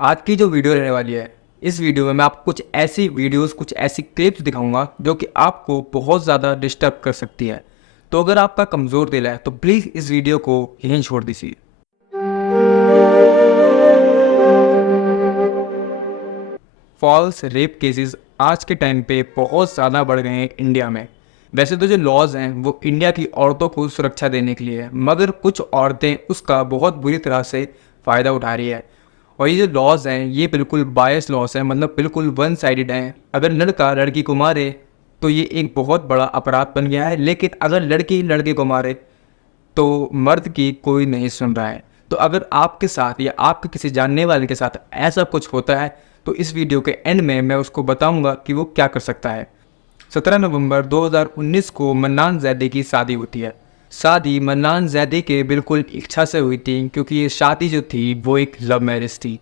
आज की जो वीडियो रहने वाली है, इस वीडियो में मैं आपको कुछ ऐसी वीडियोस, कुछ ऐसी क्लिप्स दिखाऊंगा जो कि आपको बहुत ज़्यादा डिस्टर्ब कर सकती है। तो अगर आपका कमज़ोर दिल है तो प्लीज़ इस वीडियो को यहीं छोड़ दीजिए। फॉल्स रेप केसेस आज के टाइम पे बहुत ज़्यादा बढ़ गए हैं इंडिया में। वैसे तो जो लॉज हैं वो इंडिया की औरतों को सुरक्षा देने के लिए है, मगर कुछ औरतें उसका बहुत बुरी तरह से फ़ायदा उठा रही है। और ये जो लॉज हैं ये बिल्कुल बायस लॉज हैं, मतलब बिल्कुल वन साइडेड हैं। अगर लड़का लड़की को मारे तो ये एक बहुत बड़ा अपराध बन गया है, लेकिन अगर लड़की लड़के को मारे तो मर्द की कोई नहीं सुन रहा है। तो अगर आपके साथ या आपके किसी जानने वाले के साथ ऐसा कुछ होता है तो इस वीडियो के एंड में मैं उसको बताऊंगा कि वो क्या कर सकता है। 17 नवंबर 2019 को मन्नान जैदी की शादी होती है। शादी मन्नान जैदी के बिल्कुल इच्छा से हुई थी, क्योंकि ये शादी जो थी वो एक लव मैरिज थी।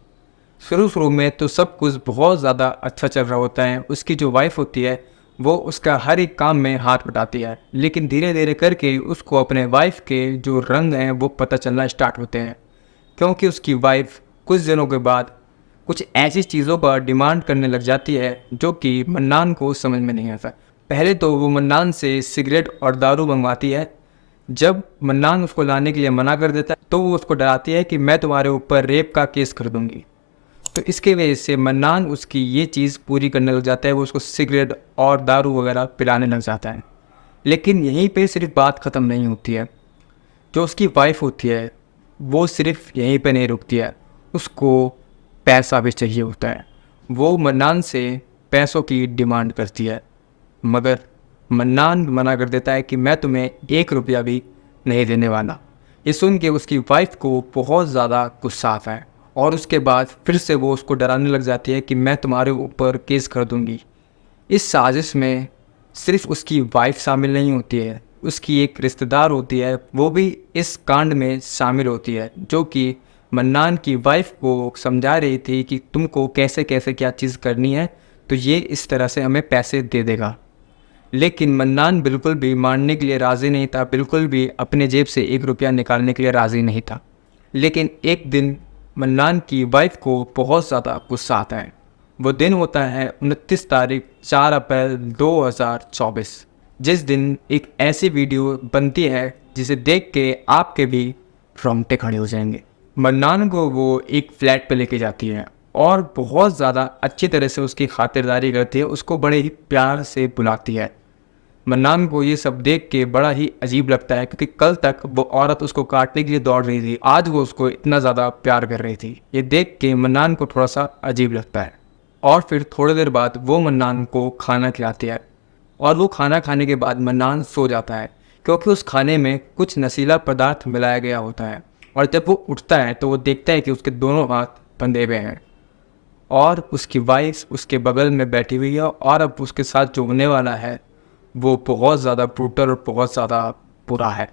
शुरू शुरू में तो सब कुछ बहुत ज़्यादा अच्छा चल रहा होता है। उसकी जो वाइफ होती है वो उसका हर एक काम में हाथ बटाती है, लेकिन धीरे धीरे करके उसको अपने वाइफ के जो रंग हैं वो पता चलना स्टार्ट होते हैं, क्योंकि उसकी वाइफ कुछ दिनों के बाद कुछ ऐसी चीज़ों पर डिमांड करने लग जाती है जो कि मन्नान को समझ में नहीं आता। पहले तो वो मन्नान से सिगरेट और दारू मंगवाती है। जब मन्नान उसको लाने के लिए मना कर देता है तो वो उसको डराती है कि मैं तुम्हारे ऊपर रेप का केस कर दूंगी। तो इसके वजह से मन्नान उसकी ये चीज़ पूरी करने लग जाता है, वो उसको सिगरेट और दारू वगैरह पिलाने लग जाता है। लेकिन यहीं पे सिर्फ बात ख़त्म नहीं होती है। जो उसकी वाइफ होती है वो सिर्फ यहीं पे नहीं रुकती है, उसको पैसा भी चाहिए होता है। वो मन्नान से पैसों की डिमांड करती है, मगर मन्नान मना कर देता है कि मैं तुम्हें 1 रुपया भी नहीं देने वाला। ये सुन के उसकी वाइफ को बहुत ज़्यादा गुस्सा आता है और उसके बाद फिर से वो उसको डराने लग जाती है कि मैं तुम्हारे ऊपर केस कर दूंगी। इस साजिश में सिर्फ उसकी वाइफ शामिल नहीं होती है, उसकी एक रिश्तेदार होती है, वो भी इस कांड में शामिल होती है, जो कि मन्नान की वाइफ को समझा रही थी कि तुमको कैसे कैसे क्या चीज़ करनी है, तो ये इस तरह से हमें पैसे दे देगा। लेकिन मन्नान बिल्कुल भी मानने के लिए राज़ी नहीं था, बिल्कुल भी अपने जेब से 1 रुपया निकालने के लिए राज़ी नहीं था। लेकिन एक दिन मन्नान की वाइफ को बहुत ज़्यादा गुस्सा आता है। वो दिन होता है 29 तारीख 4 अप्रैल 2024, जिस दिन एक ऐसी वीडियो बनती है जिसे देख के आपके भी रोंगटे खड़े हो जाएंगे। मन्नान को वो एक फ्लैट पे लेके जाती है और बहुत ज़्यादा अच्छी तरह से उसकी खातिरदारी करती है, उसको बड़े ही प्यार से बुलाती है। मन्नान को ये सब देख के बड़ा ही अजीब लगता है, क्योंकि कल तक वो औरत उसको काटने के लिए दौड़ रही थी, आज वो उसको इतना ज़्यादा प्यार कर रही थी। ये देख के मन्नान को थोड़ा सा अजीब लगता है। और फिर थोड़ी देर बाद वो मन्नान को खाना खिलाती है और वो खाना खाने के बाद मन्नान सो जाता है, क्योंकि उस खाने में कुछ नशीला पदार्थ मिलाया गया होता है। और जब वो उठता है तो वो देखता है कि उसके दोनों हाथ बंधे हुए हैं और उसकी वाइफ उसके बगल में बैठी हुई है, और अब उसके साथ जो होने वाला है वो बहुत ज़्यादा ब्रूटल और बहुत ज़्यादा बुरा है।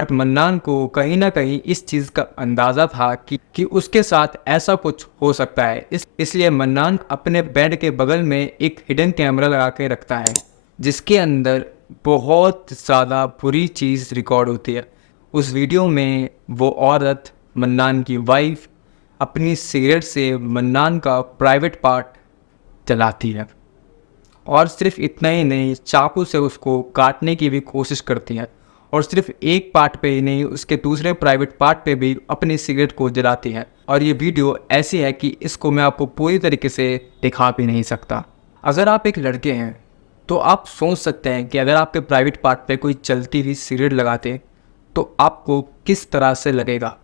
अब मन्नान को कहीं ना कहीं इस चीज़ का अंदाज़ा था कि उसके साथ ऐसा कुछ हो सकता है। इसलिए मन्नान अपने बेड के बगल में एक हिडन कैमरा लगा के रखता है, जिसके अंदर बहुत ज़्यादा बुरी चीज़ रिकॉर्ड होती है। उस वीडियो में वो औरत, मन्नान की वाइफ, अपनी सिगरेट से मन्नान का प्राइवेट पार्ट जलाती है और सिर्फ इतना ही नहीं, चाकू से उसको काटने की भी कोशिश करती है। और सिर्फ एक पार्ट पे ही नहीं, उसके दूसरे प्राइवेट पार्ट पे भी अपनी सिगरेट को जलाती है। और ये वीडियो ऐसी है कि इसको मैं आपको पूरी तरीके से दिखा भी नहीं सकता। अगर आप एक लड़के हैं तो आप सोच सकते हैं कि अगर आपके प्राइवेट पार्ट पे कोई चलती हुई सिगरेट लगाते तो आपको किस तरह से लगेगा।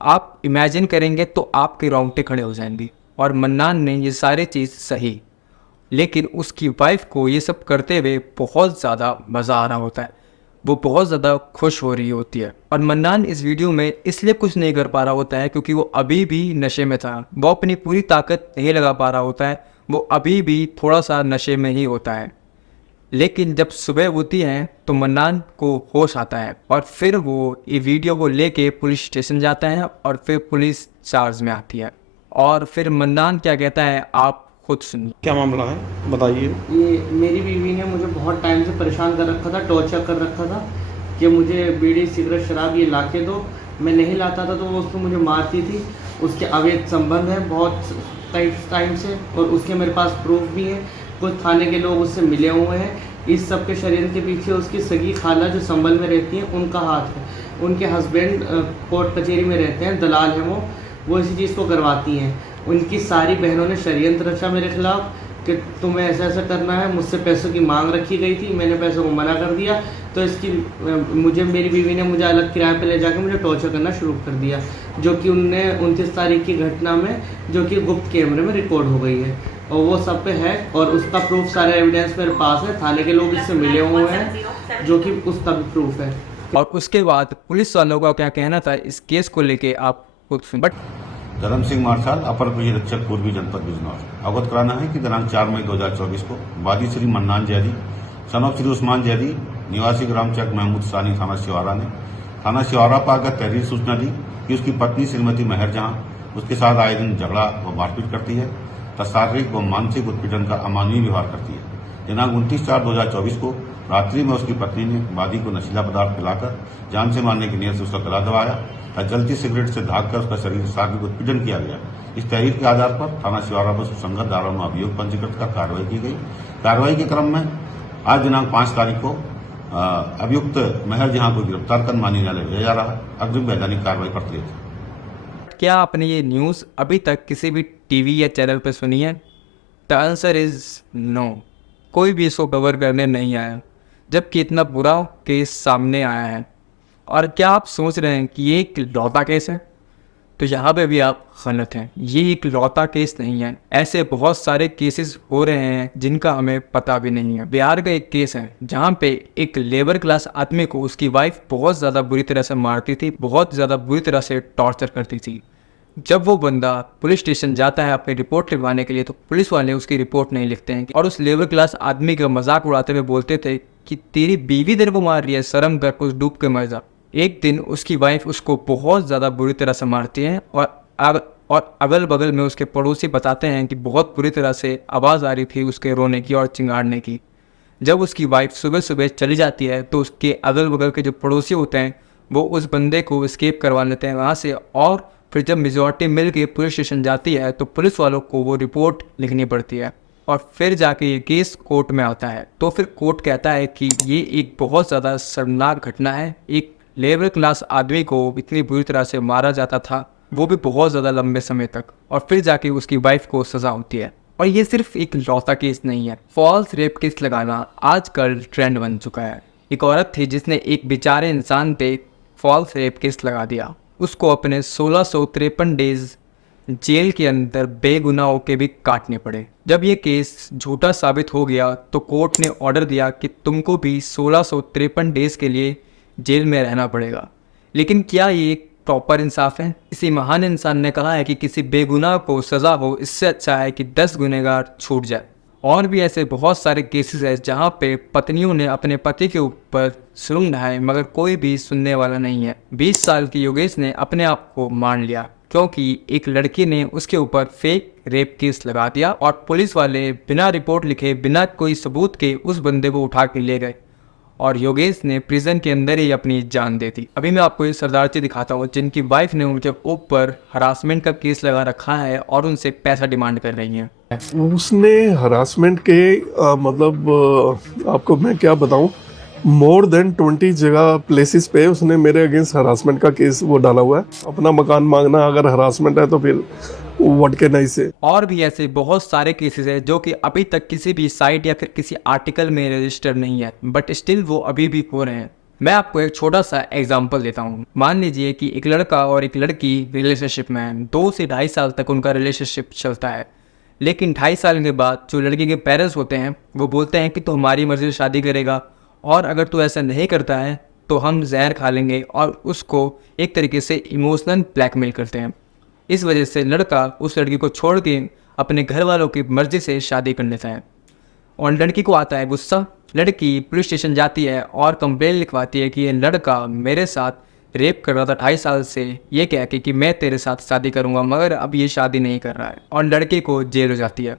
आप इमेजिन करेंगे तो आपके रोंगटे खड़े हो जाएंगे। और मन्नान ने ये सारी चीज़ सही, लेकिन उसकी वाइफ को ये सब करते हुए बहुत ज़्यादा मज़ा आ रहा होता है, वो बहुत ज़्यादा खुश हो रही होती है। और मन्नान इस वीडियो में इसलिए कुछ नहीं कर पा रहा होता है क्योंकि वो अभी भी नशे में था, वो अपनी पूरी ताकत नहीं लगा पा रहा होता है, वो अभी भी थोड़ा सा नशे में ही होता है। लेकिन जब सुबह होती है तो मन्नान को होश आता है और फिर वो ये वीडियो को लेके पुलिस स्टेशन जाता है और फिर पुलिस चार्ज में आती है। और फिर मन्नान क्या कहता है आप खुद सुनिए। क्या मामला है बताइए। ये मेरी बीवी ने मुझे बहुत टाइम से परेशान कर रखा था, टॉर्चर कर रखा था कि मुझे बीड़ी सिगरेट शराब ये ला के दो। मैं नहीं लाता था तो वो उसको मुझे मारती थी उसके अवैध संबंध है बहुत कई टाइम से, और उसके मेरे पास प्रूफ भी है। कुछ थाने के लोग उससे मिले हुए हैं। इस सब के षड्यंत्र के पीछे उसकी सगी खाला जो संभल में रहती है उनका हाथ है। उनके हस्बैंड कोर्ट कचहरी में रहते हैं, दलाल हैं वो इसी चीज़ को करवाती हैं। उनकी सारी बहनों ने षड्यंत्र रचा मेरे खिलाफ कि तुम्हें ऐसा ऐसा करना है। मुझसे पैसों की मांग रखी गई थी, मैंने पैसों को मना कर दिया, तो इसकी मेरी बीवी ने मुझे अलग किराए पे ले जाकर मुझे टॉर्चर करना शुरू कर दिया, जो कि उनने 29 तारीख की घटना में, जो कि गुप्त कैमरे में रिकॉर्ड हो गई है, और वो सब पे है। और उसका प्रूफ, सारे एविडेंस मेरे पास है। थाने के लोग इससे मिले हुए हैं, जो कि उसका भी प्रूफ है। और उसके बाद पुलिस वालों का क्या कहना था इस केस को लेके आप खुद सुन। बट धर्म सिंह मार्शल, अपर पुलिस अधीक्षक पूर्वी जनपद बिजनौर। अवगत कराना है कि दिनांक 4 मई 2024 को वादी Shri mannan Zaidi, son of Shri Usman Zaidi, निवासी ग्राम चक महमूद सानी, थाना शिवारा ने थाना शिवारा पर आकर तहरीर सूचना दी कि उसकी पत्नी श्रीमती मेहर जहां उसके साथ आए दिन झगड़ा व मारपीट करती है तथा शारीरिक व मानसिक उत्पीड़न का अमानवीय व्यवहार करती है। दिनांक 29/4/2024 को रात्रि में उसकी पत्नी ने वादी को नशीला पदार्थ पिलाकर जान से मारने की नीयत से उसका गला दबाया तथा जलती सिगरेट से ढांककर उसका शरीर शारीरिक उत्पीड़न किया गया। इस तहरीर के आधार पर थाना शिवारा पर सुसंगत धाराओं में अभियोग पंजीकृत कर कार्रवाई की गई। कार्रवाई के क्रम में आज दिनांक 5 तारीख को अभियुक्त मेहर जहां को गिरफ्तार कर मानी न्यायालय भेजा जा रहा है। अग्रिम वैधानिक कार्रवाई प्रक्रिया थी। क्या आपने ये न्यूज़ अभी तक किसी भी टीवी या चैनल पर सुनी है? The answer is no. कोई भी इसको कवर करने नहीं आया, जबकि इतना बुरा केस सामने आया है। और क्या आप सोच रहे हैं कि ये एक लौता केस है? तो यहाँ पे भी आप गलत हैं। ये एक लौता केस नहीं है। ऐसे बहुत सारे केसेस हो रहे हैं जिनका हमें पता भी नहीं है। बिहार का एक केस है जहाँ पे एक लेबर क्लास आदमी को उसकी वाइफ बहुत ज़्यादा बुरी तरह से मारती थी, बहुत ज़्यादा बुरी तरह से टॉर्चर करती थी। जब वो बंदा पुलिस स्टेशन जाता है अपनी रिपोर्ट लिखवाने के लिए, तो पुलिस वाले उसकी रिपोर्ट नहीं लिखते हैं और उस लेबर क्लास आदमी का मजाक उड़ाते हुए बोलते थे कि तेरी बीवी तेरे को मार रही है, शर्म कर, कुछ डूब के मर जा। एक दिन उसकी वाइफ उसको बहुत ज़्यादा बुरी तरह से मारती है और अगल बगल में उसके पड़ोसी बताते हैं कि बहुत बुरी तरह से आवाज़ आ रही थी उसके रोने की और चिंगाड़ने की। जब उसकी वाइफ सुबह सुबह चली जाती है तो उसके अगल बगल के जो पड़ोसी होते हैं वो उस बंदे को एस्केप करवा लेते हैं वहाँ से, और फिर जब मेजॉरिटी मिल के पुलिस स्टेशन जाती है तो पुलिस वालों को वो रिपोर्ट लिखनी पड़ती है और फिर जाके ये केस कोर्ट में आता है। तो फिर कोर्ट कहता है कि ये एक बहुत ज़्यादा शर्मनाक घटना है। एक लेबर क्लास आदमी को इतनी बुरी तरह से मारा जाता था, वो भी बहुत ज़्यादा लंबे समय तक, और फिर जाके उसकी वाइफ को सज़ा होती है। और ये सिर्फ एक लौता केस नहीं है। फॉल्स रेप केस लगाना आजकल ट्रेंड बन चुका है। एक औरत थी जिसने एक बेचारे इंसान पे फॉल्स रेप केस लगा दिया। उसको अपने 1653 डेज जेल के अंदर बेगुनाह होके भी काटने पड़े। जब ये केस झूठा साबित हो गया तो कोर्ट ने ऑर्डर दिया कि तुमको भी 1653 डेज के लिए जेल में रहना पड़ेगा। लेकिन क्या ये एक प्रॉपर इंसाफ है? किसी महान इंसान ने कहा है कि किसी बेगुनाह को सज़ा हो, इससे अच्छा है कि 10 गुनहगार छूट जाए। और भी ऐसे बहुत सारे केसेस हैं जहाँ पे पत्नियों ने अपने पति के ऊपर जुल्म ढाए मगर कोई भी सुनने वाला नहीं है। 20 साल की योगेश ने अपने आप को मार लिया क्योंकि एक लड़की ने उसके ऊपर फेक रेप केस लगा दिया और पुलिस वाले बिना रिपोर्ट लिखे, बिना कोई सबूत के उस बंदे को उठा के ले गए और योगेश ने प्रिजन के अंदर ही अपनी जान दे दी। अभी मैं आपको ये सरदार जी दिखाता हूँ जिनकी वाइफ ने उनके ऊपर हरासमेंट का केस लगा रखा है और उनसे पैसा डिमांड कर रही हैं। उसने हरासमेंट के आपको मैं क्या बताऊं, मोर देन 20 जगह प्लेसेस पे उसने मेरे अगेंस्ट हरासमेंट का केस वो डाला हुआ है। अपना मकान मांगना अगर हरासमेंट है तो फिर व्हाट कैन आई से। और भी ऐसे बहुत सारे केसेस हैं जो कि अभी तक किसी भी साइट या फिर किसी आर्टिकल में रजिस्टर नहीं है, बट स्टिल वो अभी भी हो रहे हैं। मैं आपको एक छोटा सा एग्जांपल देता हूँ। मान लीजिए कि एक लड़का और एक लड़की रिलेशनशिप में है। 2 से 2.5 साल तक उनका रिलेशनशिप चलता है, लेकिन 2.5 साल के बाद जो लड़की के पेरेंट्स होते हैं वो बोलते हैं कि तू हमारी मर्जी से शादी करेगा और अगर तू ऐसा नहीं करता है तो हम जहर खा लेंगे, और उसको एक तरीके से इमोशनल ब्लैकमेल करते हैं। इस वजह से लड़का उस लड़की को छोड़ के अपने घर वालों की मर्जी से शादी कर लेता है और लड़की को आता है गुस्सा। लड़की पुलिस स्टेशन जाती है और कंप्लेन लिखवाती है कि ये लड़का मेरे साथ रेप कर रहा था 2.5 साल से, ये कह के कि मैं तेरे साथ शादी करूंगा, मगर अब ये शादी नहीं कर रहा है, और लड़के को जेल हो जाती है।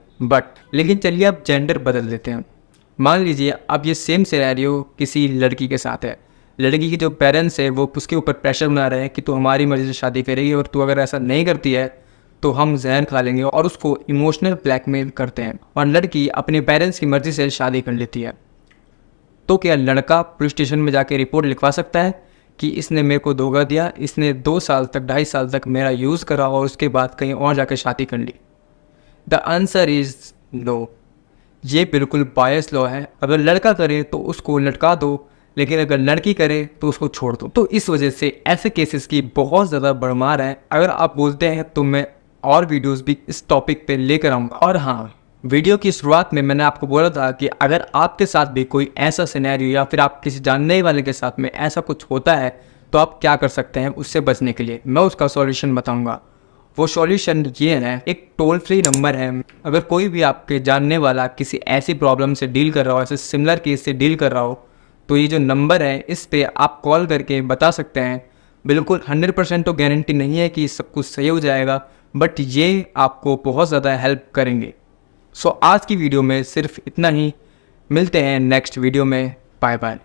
लेकिन चलिए अब जेंडर बदल देते हैं। मान लीजिए अब ये सेम सिनेरियो किसी लड़की के साथ है। लड़की के जो पेरेंट्स है वो उसके ऊपर प्रेशर बना रहे हैं कि तू हमारी मर्जी से शादी करेगी और तू अगर ऐसा नहीं करती है तो हम जहर खा लेंगे, और उसको इमोशनल ब्लैकमेल करते हैं और लड़की अपने पेरेंट्स की मर्ज़ी से शादी कर लेती है। तो क्या लड़का पुलिस स्टेशन में जाके रिपोर्ट लिखवा सकता है कि इसने मेरे को धोखा दिया, इसने 2 साल तक 2.5 साल तक मेरा यूज़ करा और उसके बाद कहीं और जाकर शादी कर ली? The answer is no. ये बिल्कुल बायस लॉ है। अगर लड़का करे तो उसको लटका दो, लेकिन अगर लड़की करे तो उसको छोड़ दो। तो इस वजह से ऐसे केसेस की बहुत ज़्यादा भरमार है। अगर आप बोलते हैं तो मैं और वीडियोस भी इस टॉपिक पे लेकर आऊँगा। और हाँ, वीडियो की शुरुआत में मैंने आपको बोला था कि अगर आपके साथ भी कोई ऐसा सिनेरियो या फिर आप किसी जानने वाले के साथ में ऐसा कुछ होता है तो आप क्या कर सकते हैं उससे बचने के लिए, मैं उसका सॉल्यूशन बताऊँगा। वो सॉल्यूशन ये है, एक टोल फ्री नंबर है। अगर कोई भी आपके जानने वाला किसी ऐसी प्रॉब्लम से डील कर रहा हो, ऐसे सिमिलर केस से डील कर रहा हो, तो ये जो नंबर है इस पे आप कॉल करके बता सकते हैं। बिल्कुल 100% तो गारंटी नहीं है कि सब कुछ सही हो जाएगा, बट ये आपको बहुत ज़्यादा हेल्प करेंगे। सो आज की वीडियो में सिर्फ इतना ही। मिलते हैं नेक्स्ट वीडियो में। Bye bye.